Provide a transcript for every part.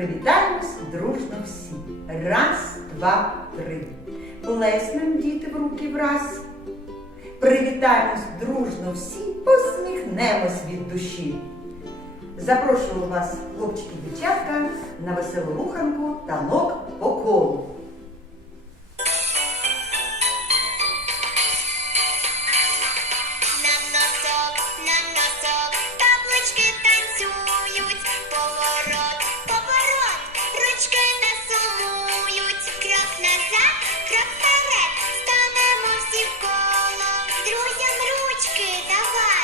Привітаємось дружно всі. Раз, два, три. Плеснем діти в руки враз. Привітаємось дружно всі, посміхнемось від душі. Запрошую вас, хлопчики дівчатка, на веселу руханку танок по колу. Друзям ручки давай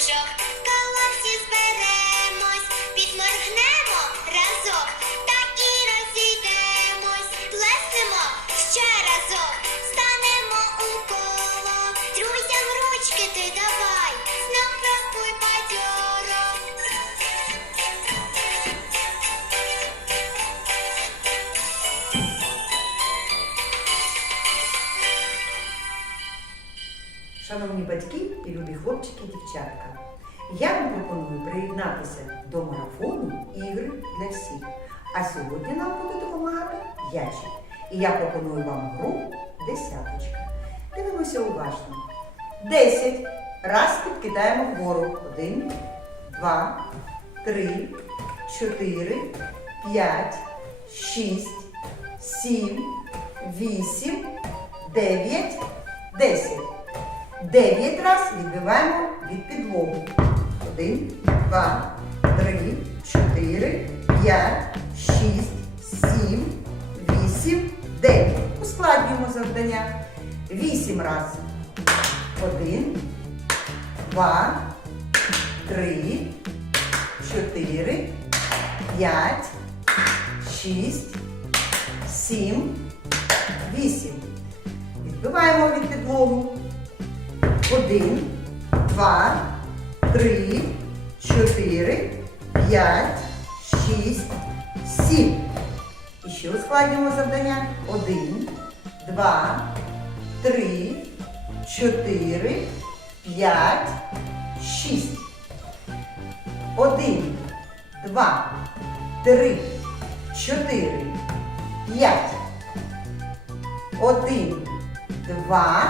show. Шановні батьки і любі хлопчики дівчатка, я вам пропоную приєднатися до марафону ігри для всіх. А сьогодні нам буде допомагати Ячик. І я пропоную вам гру десяточка. Дивимося уважно. Десять. Раз підкидаємо вгору. Один, два, три, чотири, п'ять, шість, сім, вісім, дев'ять, десять. Дев'ять раз відбиваємо від підлоги. Один, два, три, чотири, п'ять, шість, сім, вісім, дев'ять. Ускладнюємо завдання. Вісім раз. Один, два, три, чотири, п'ять, шість, сім, вісім. Відбиваємо від підлогу. Один, два, три, чотири, п'ять, шість, сім. І ще ускладнюємо завдання. Один, два, три, чотири, п'ять, шість. Один, два, три, чотири, п'ять. Один, два,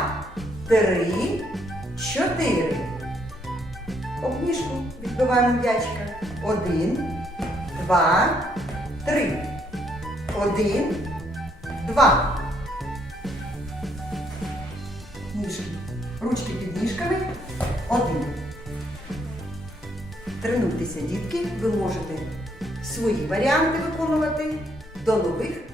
три, чотири. Обніжку відбиваємо м'ячика. Один, два, три. Один, два. Ніжки. Ручки під ніжками. Один. Тренуйтеся, дітки. Ви можете свої варіанти виконувати. До нових